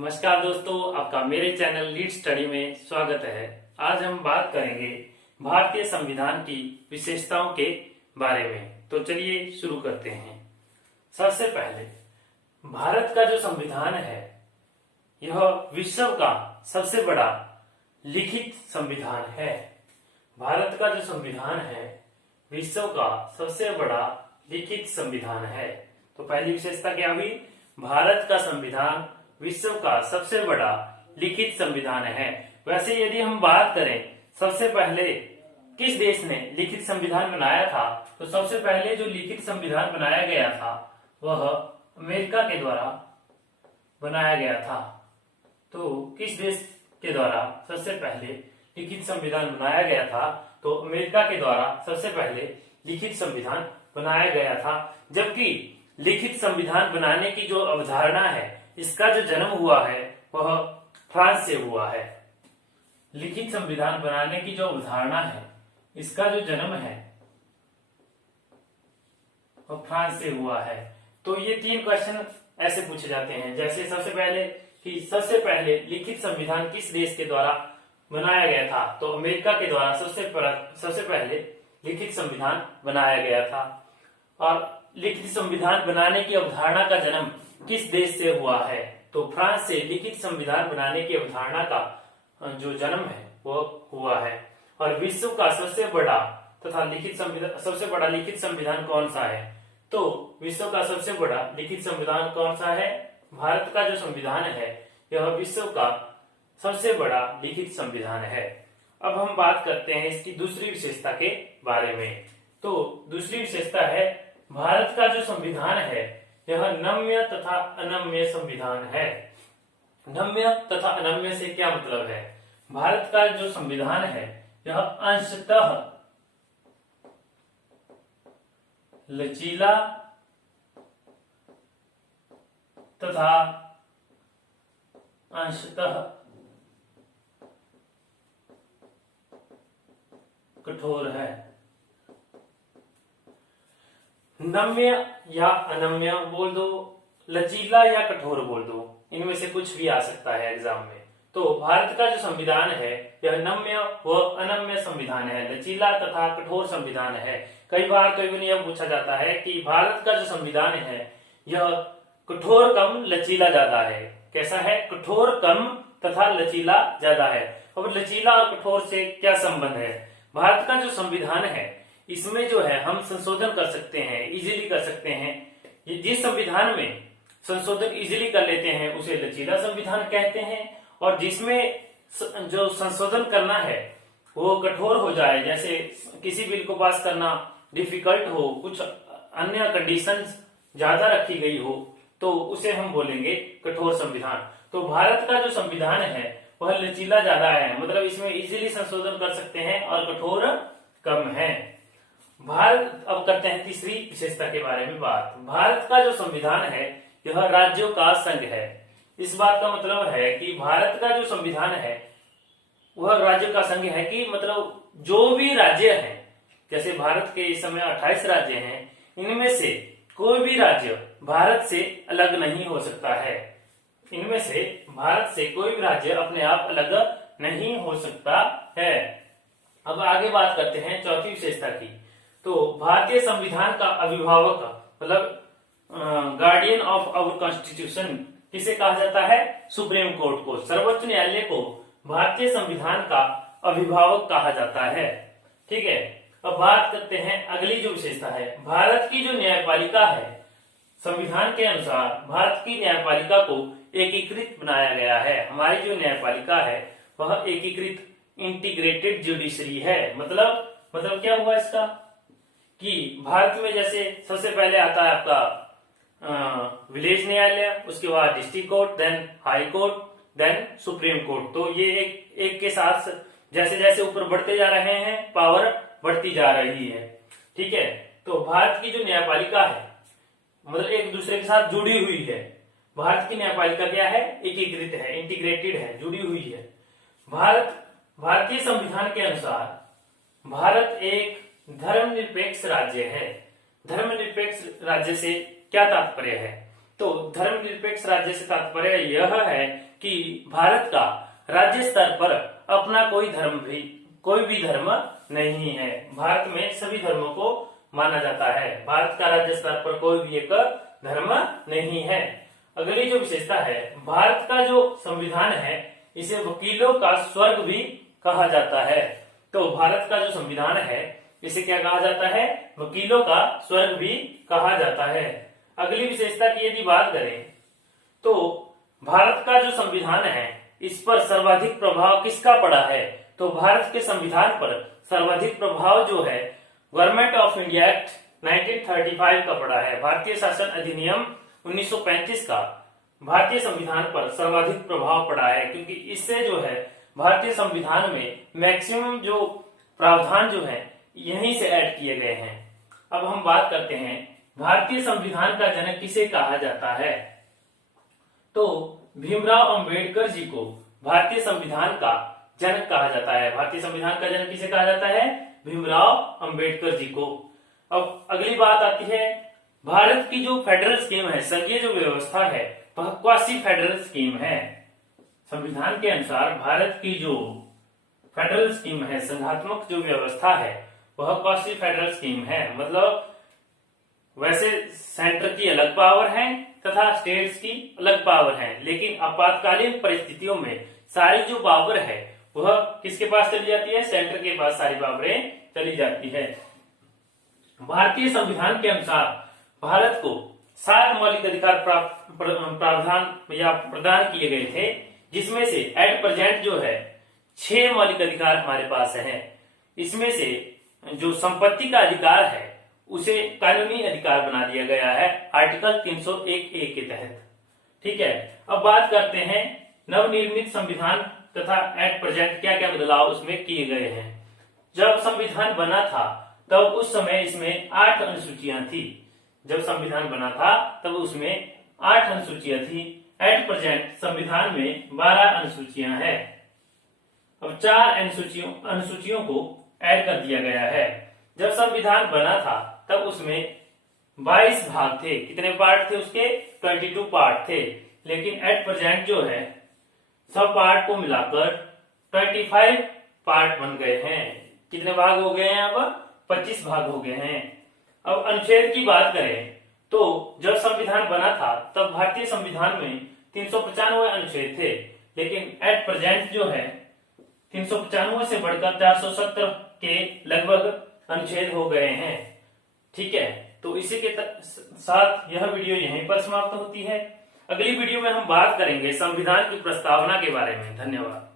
नमस्कार दोस्तों, आपका मेरे चैनल लीड स्टडी में स्वागत है। आज हम बात करेंगे भारतीय संविधान की विशेषताओं के बारे में। तो चलिए शुरू करते हैं। सबसे पहले भारत का जो संविधान है यह विश्व का सबसे बड़ा लिखित संविधान है। भारत का जो संविधान है विश्व का सबसे बड़ा लिखित संविधान है। तो पहली विशेषता क्या हुई? भारत का संविधान विश्व का सबसे बड़ा लिखित संविधान है। वैसे यदि हम बात करें सबसे पहले किस देश ने लिखित संविधान बनाया था, तो सबसे पहले जो लिखित संविधान बनाया गया था वह अमेरिका के द्वारा बनाया गया था। तो किस देश के द्वारा सबसे पहले लिखित संविधान बनाया गया था? तो अमेरिका के द्वारा सबसे पहले लिखित संविधान बनाया गया था। जबकि लिखित संविधान बनाने की जो अवधारणा है इसका जो जन्म हुआ है वह फ्रांस से हुआ है। लिखित संविधान बनाने की जो अवधारणा है इसका जो जन्म है वह फ्रांस से हुआ है। तो ये तीन क्वेश्चन ऐसे पूछे जाते हैं, जैसे सबसे पहले कि सबसे पहले लिखित संविधान किस देश के द्वारा बनाया गया था? तो अमेरिका के द्वारा सबसे पहले लिखित संविधान बनाया गया था। और लिखित संविधान बनाने की अवधारणा का जन्म किस देश से हुआ है? तो फ्रांस से लिखित संविधान बनाने की अवधारणा का जो जन्म है वो हुआ है। और विश्व का सबसे बड़ा तथा सबसे बड़ा लिखित संविधान कौन सा है? तो विश्व का सबसे बड़ा लिखित संविधान कौन सा है? भारत का जो संविधान है यह विश्व का सबसे बड़ा लिखित संविधान है। अब हम बात करते हैं इसकी दूसरी विशेषता के बारे में। तो दूसरी विशेषता है भारत का जो संविधान है यह नम्य तथा अनम्य संविधान है। नम्य तथा अनम्य से क्या मतलब है? भारत का जो संविधान है यह अंशतः लचीला तथा अंशतः कठोर है। नम्य या अनम्य बोल दो, लचीला या कठोर बोल दो, इनमें से कुछ भी आ सकता है एग्जाम में। तो भारत का जो संविधान है यह नम्य व अनम्य संविधान है, लचीला तथा कठोर संविधान है। कई बार तो यह पूछा जाता है कि भारत का जो संविधान है यह कठोर कम लचीला ज्यादा है। कैसा है? कठोर कम तथा लचीला ज्यादा है। अब लचीला और कठोर से क्या संबंध है? भारत का जो संविधान है इसमें जो है हम संशोधन कर सकते हैं, इजीली कर सकते हैं। जिस संविधान में संशोधन इजीली कर लेते हैं उसे लचीला संविधान कहते हैं, और जिसमें जो संशोधन करना है वो कठोर हो जाए, जैसे किसी बिल को पास करना डिफिकल्ट हो, कुछ अन्य कंडीशंस ज्यादा रखी गई हो, तो उसे हम बोलेंगे कठोर संविधान। तो भारत का जो संविधान है वह लचीला ज्यादा है, मतलब इसमें इजीली संशोधन कर सकते हैं, और कठोर कम है। भारत अब करते हैं तीसरी विशेषता के बारे में बात। भारत का जो संविधान है यह राज्यों का संघ है। इस बात का मतलब है कि भारत का जो संविधान है वह राज्यों का संघ है, कि मतलब जो भी राज्य हैं, जैसे भारत के इस समय 28 राज्य हैं, इनमें से कोई भी राज्य भारत से अलग नहीं हो सकता है। इनमें से भारत से कोई भी राज्य अपने आप अलग नहीं हो सकता है। अब आगे बात करते हैं चौथी विशेषता की। तो भारतीय संविधान का अभिभावक मतलब गार्डियन ऑफ आवर कॉन्स्टिट्यूशन किसे कहा जाता है? सुप्रीम कोर्ट को, सर्वोच्च न्यायालय को भारतीय संविधान का अभिभावक कहा जाता है। ठीक है। अब बात करते हैं अगली जो विशेषता है। भारत की जो न्यायपालिका है, संविधान के अनुसार भारत की न्यायपालिका को एकीकृत बनाया गया है। हमारी जो न्यायपालिका है वह एकीकृत इंटीग्रेटेड जुडिशरी है। मतलब क्या हुआ इसका कि भारत में जैसे सबसे पहले आता है आपका विलेज न्यायालय, उसके बाद district court, then high court, then supreme court. तो ये एक के साथ जैसे जैसे ऊपर बढ़ते जा रहे हैं पावर बढ़ती जा रही है। ठीक है। तो भारत की जो न्यायपालिका है मतलब एक दूसरे के साथ जुड़ी हुई है। भारत की न्यायपालिका क्या है? एकीकृत है, इंटीग्रेटेड है, जुड़ी हुई है। भारतीय संविधान के अनुसार भारत एक धर्मनिरपेक्ष राज्य है। धर्मनिरपेक्ष राज्य से क्या तात्पर्य है? तो धर्मनिरपेक्ष राज्य से तात्पर्य यह है कि भारत का राज्य स्तर पर अपना कोई भी धर्म नहीं है। भारत में सभी धर्मों को माना जाता है। भारत का राज्य स्तर पर कोई भी एक धर्म नहीं है। अगली जो विशेषता है, भारत का जो संविधान है इसे वकीलों का स्वर्ग भी कहा जाता है। तो भारत का जो संविधान है इसे क्या कहा जाता है? वकीलों का स्वर्ग भी कहा जाता है। अगली विशेषता की यदि बात करें तो भारत का जो संविधान है इस पर सर्वाधिक प्रभाव किसका पड़ा है? तो भारत के संविधान पर सर्वाधिक प्रभाव जो है गवर्नमेंट ऑफ इंडिया एक्ट 1935 का पड़ा है। भारतीय शासन अधिनियम 1935 का भारतीय संविधान पर सर्वाधिक प्रभाव पड़ा है, क्योंकि इससे जो है भारतीय संविधान में मैक्सिमम जो प्रावधान जो है यहीं से ऐड किए गए हैं। अब हम बात करते हैं भारतीय संविधान का जनक किसे कहा जाता है? तो भीमराव अंबेडकर जी को भारतीय संविधान का जनक कहा जाता है। भारतीय संविधान का जनक किसे कहा जाता है? भीमराव अंबेडकर जी को। अब अगली बात आती है, भारत की जो फेडरल स्कीम है, संघीय जो व्यवस्था है वह क्वासी फेडरल स्कीम है। संविधान के अनुसार भारत की जो फेडरल स्कीम है, संघात्मक जो व्यवस्था है वह क्वासी फेडरल स्कीम है। मतलब वैसे सेंटर की अलग पावर है तथा स्टेट्स की अलग पावर है, लेकिन आपातकालीन परिस्थितियों में सारी जो पावर है वह किसके पास चली जाती है? सेंटर के पास सारी पावरें चली जाती है। भारतीय संविधान के अनुसार भारत को 7 मौलिक अधिकार प्रावधान या प्रदान किए गए थे, जिसमें से एट प्रेजेंट जो है 6 मौलिक अधिकार हमारे पास है। इसमें से जो संपत्ति का अधिकार है उसे कानूनी अधिकार बना दिया गया है आर्टिकल 301A के तहत। ठीक है, अब बात करते हैं नवनिर्मित संविधान तथा एट प्रेजेंट क्या क्या बदलाव उसमें किए गए हैं। जब संविधान बना था तब उस समय इसमें 8 अनुसूचियां थी। जब संविधान बना था तब उसमें 8 अनुसूचियां थी। एट प्रेजेंट संविधान में 12 अनुसूचियां हैं। अब 4 अनुसूचियों को ऐड कर दिया गया है। जब संविधान बना था तब उसमें 22 भाग थे। कितने पार्ट थे उसके? 22 पार्ट थे। लेकिन एट प्रेजेंट जो है सब पार्ट को मिलाकर 25 पार्ट बन गए हैं। कितने भाग हो गए हैं? अब 25 भाग हो गए हैं। अब अनुच्छेद की बात करें तो जब संविधान बना था तब भारतीय संविधान में 395 अनुच्छेद थे, लेकिन एट प्रेजेंट जो है 395 से बढ़कर 470 के लगभग अनुच्छेद हो गए हैं। ठीक है, तो इसी के साथ यह वीडियो यहीं पर समाप्त होती है। अगली वीडियो में हम बात करेंगे संविधान की प्रस्तावना के बारे में। धन्यवाद।